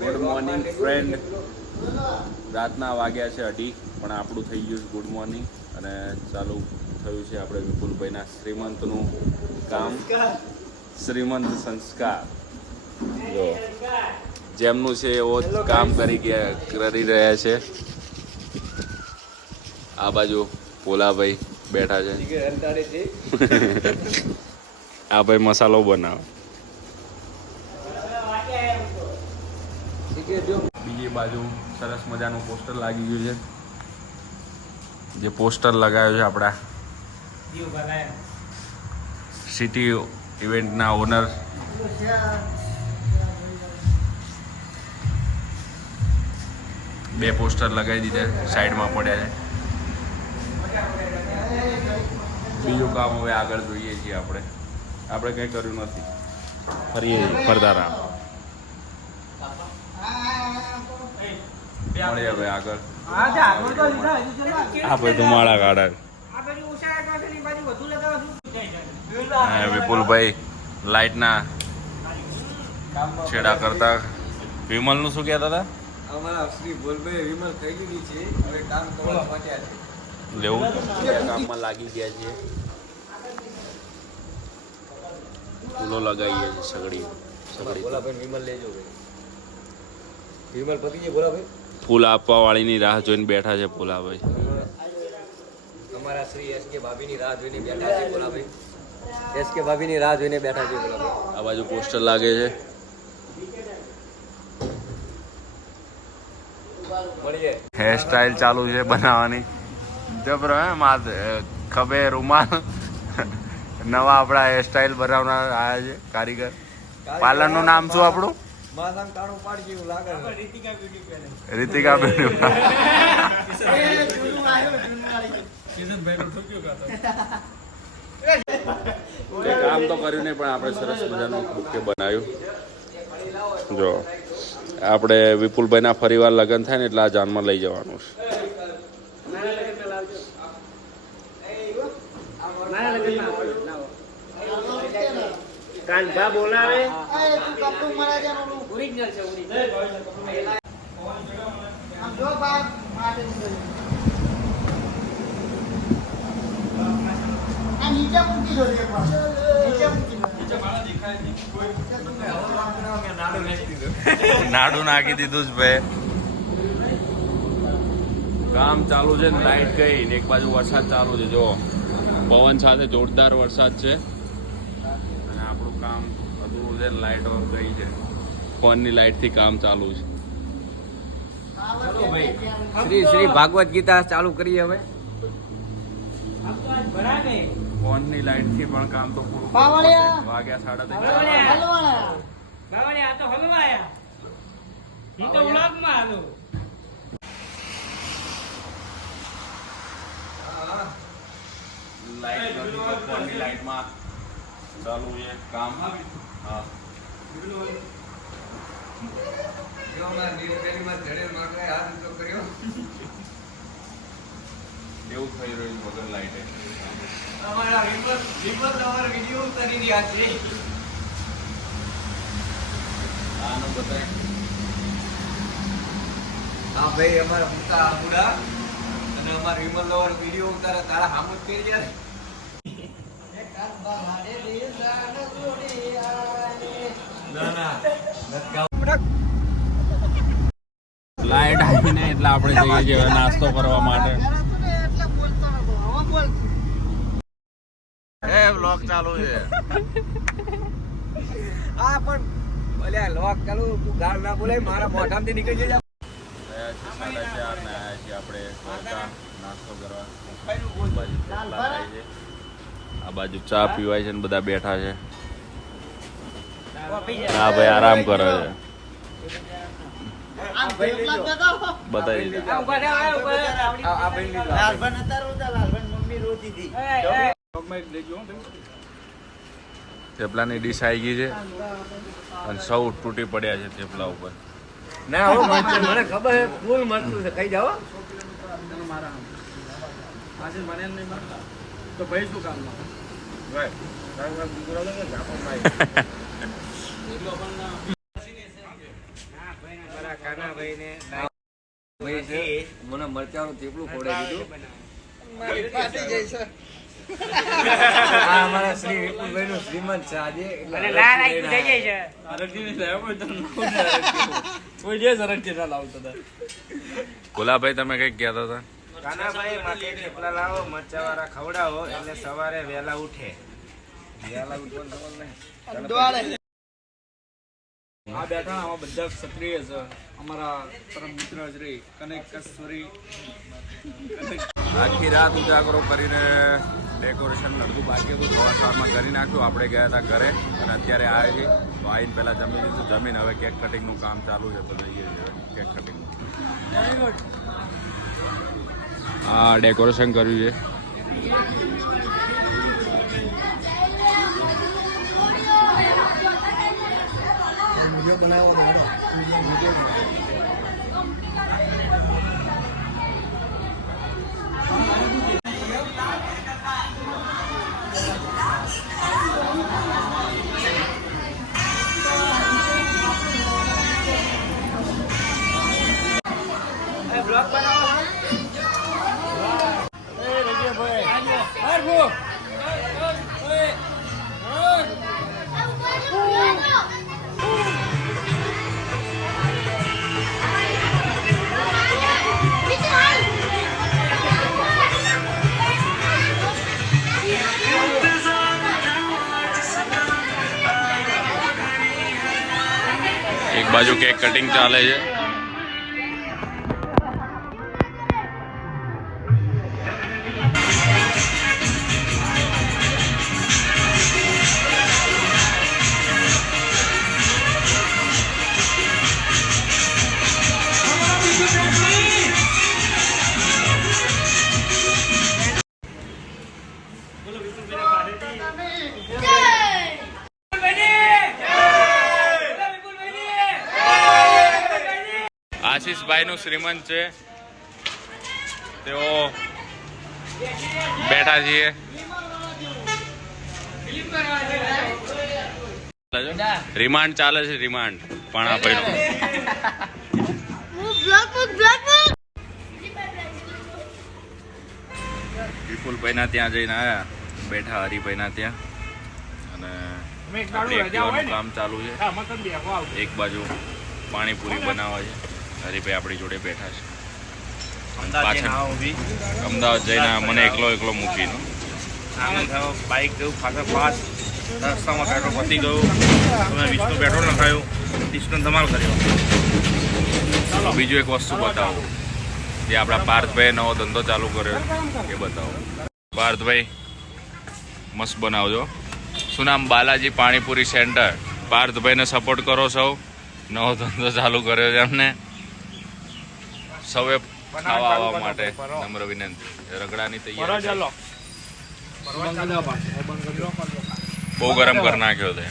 Good morning friend. રાતના વાગ્યા છે 2:30 પણ આપણું થઈ ગયું છે ગુડ મોર્નિંગ અને ચાલુ થયું છે આપણે વિપુલભાઈના શ્રીમંતનું કામ, શ્રીમંત સંસ્કાર. જો જેમનું છે એવો જ કામ કરી રહ્યા છે. આ બાજુ ભોલાભાઈ બેઠા છે. આ ભાઈ મસાલો બનાવે. બીજી બાજુ સરસ મજાનું પોસ્ટર લાગી ગયું છે. જે પોસ્ટર લગાવ્યું છે આપણા સિટી ઇવેન્ટના ઓનર બે પોસ્ટર લગાવી દીધા, સાઈડમાં પડ્યા છે. બીજું કામ હવે આગળ જોઈએ છીએ આપણે કંઈ કર્યું નથી. ફરીએ ફરતા રામ મળીએ હવે આગળ. આ ભાઈ ધુમાડા કાઢે. વિપુલભાઈ લાઇટના છેડા કરતા. વિમલનું શું કહેતા હતા? અમારા શ્રી બોલભાઈ વિમલ થઈ ગઈ છે, હવે કામ કરવા પહોંચ્યા છે. લેવું કામમાં લાગી ગયા છીએ. ફૂલો લગાવીએ છીએ. સગડી બોલાભાઈ વિમલ લેજો ભાઈ. વિમલ પતિ છે બોલાભાઈ. ફૂલ આપવા વાળીની રાહ જોઈને બેઠા છે ભોલાભાઈ. અમારા શ્રી એસ કે ભાભીની રાહ જોઈને બેઠા છે બોલાભાઈ. એસ કે ભાભીની રાહ જોઈને બેઠા છે બોલાભાઈ. આ બાજુ પોસ્ટર લાગે છે. હેર સ્ટાઇલ ચાલુ છે બનાવવાની. જબર માથે ખભે રૂમાલ. નવા આપણા હેર સ્ટાઇલ બનાવનાર આવ્યા છે કારીગર. પાર્લરનું નામ શું આપણું? રીતિકા બેન. કામ તો કર્યું નહીં પણ આપણે સરસ મજાનું બુકે બનાવ્યું. જો આપણે વિપુલભાઈના ફરીવાર લગ્ન થાય ને એટલે આ જાનમાં લઈ જવાનું છે. કાનભા બોલાવે. નાડું નાખી દીધું છે ભાઈ. કામ ચાલુ છે ને લાઈટ ગઈ ને એક બાજુ વરસાદ ચાલુ છે. જો પવન સાથે જોરદાર વરસાદ છે અને આપણું કામ અધૂરું છે. લાઈટો ગઈ છે. ફોનની લાઈટથી કામ ચાલુ છે. શ્રી ભાગવત ગીતા ચાલુ કરીએ હવે. ફોનની લાઈટથી પણ કામ તો પૂરું. વાગ્યા 3:30. લાઈટ ફોનની લાઈટમાં ચાલુ છે કામ. હા એવું થઈ રહ્યું વગર લાઈટે. આનું બતાય. હા ભાઈ અમારા મોટા આબુડા અને અમારા વિમલ લવર વિડીયો ઉતારે તારા હામ જ કરી જાય. લાઈટ આવી ને એટલે આપણે જઈએ છીએ નાસ્તો કરવા માટે. એ બ્લોગ ચાલુ છે. હા પણ ભલે લોક ચાલુ તું ગાળ ના બોલાય મારા મોઢામાંથી નીકળી જાય. 4:30 ને આવ્યા છીએ આપણે નાસ્તો કરવા. આ બાજુ ચા પીવાય છે ને બધા બેઠા છે. હા ભાઈ આરામ કરે છે. બતાવી થેપલાની ડીશ આવી ગઈ છે અને સૌ તૂટી પડ્યા છે થેપલા ઉપર. ના હો મને ખબર છે ફૂલ મરતું છે કઈ જાઓ. આજે મને નહીં મળતા તો ભાઈ શું કામમાં ભાઈ છે મને મરચાનું થેપલું ખવડાવી દીધું. આ અમારા શ્રી વિપુલભાઈ નું શ્રીમંત છે આજે કોઈ જે ઝરકથી ના લાવતો હતા. ભોલાભાઈ તમે કંઈક કહેતા હતા? કાનાભાઈ માટે થેપલા લાવો, મરચાવાળા ખવડાવો એટલે સવારે વહેલા ઉઠે. આ બેઠા આમાં બધા ક્ષત્રિય છે. અમારા પરમ મિત્ર શ્રી કનેકેશ્વરી. આખી રાત ઉજાગરો કરીને ડેકોરેશન અડધું બાકી હતું, સવારમાં કરી નાખ્યું. આપણે ગયા હતા ઘરે અને અત્યારે આવે છે તો આવીને પહેલાં જમી લીધું. જમીને હવે કેક કટિંગનું કામ ચાલુ છે તો જઈએ છીએ કેક કટિંગ. આ ડેકોરેશન કર્યું છે. એક બાજુ કેક કટિંગ ચાલે છે. આશીષભાઈ નું શ્રીમંત છે, તેઓ બેઠા છીએ. રિમાન્ડ ચાલે છે, રિમાન્ડ પાણાભાઈ નો. વિપુલભાઈ ના ત્યાં જઈને આયા, બેઠા હરિભાઈ ના ત્યાં અને એકટીવાનું કામ ચાલુ છે. એક બાજુ પાણીપુરી બનાવવા છે. હરિભાઈ આપણી જોડે બેઠા છે. અમદાવાદ જઈને મને એકલો મૂકીને બાઇક ગયું ફાસ્ટ ફાસ્ટ, રસ્તામાં પેટ્રોલ પતી ગયું, તમે વીસનું પેટ્રોલ નખાયું, 30નો ધમાલ કર્યો. બીજું એક વસ્તુ બતાવો જે આપણા પાર્થભાઈ નવો ધંધો ચાલુ કર્યો એ બતાવો. પાર્થભાઈ મસ્ત બનાવજો. શું નામ? બાલાજી પાણીપુરી સેન્ટર. પાર્થભાઈને સપોર્ટ કરો સૌ. નવો ધંધો ચાલુ કર્યો છે એમને. સૌએ ખાવા આવવા માટે નમ્ર વિનંતી. રગડાની તૈયારી બહુ ગરમ કરી નાખ્યો છે.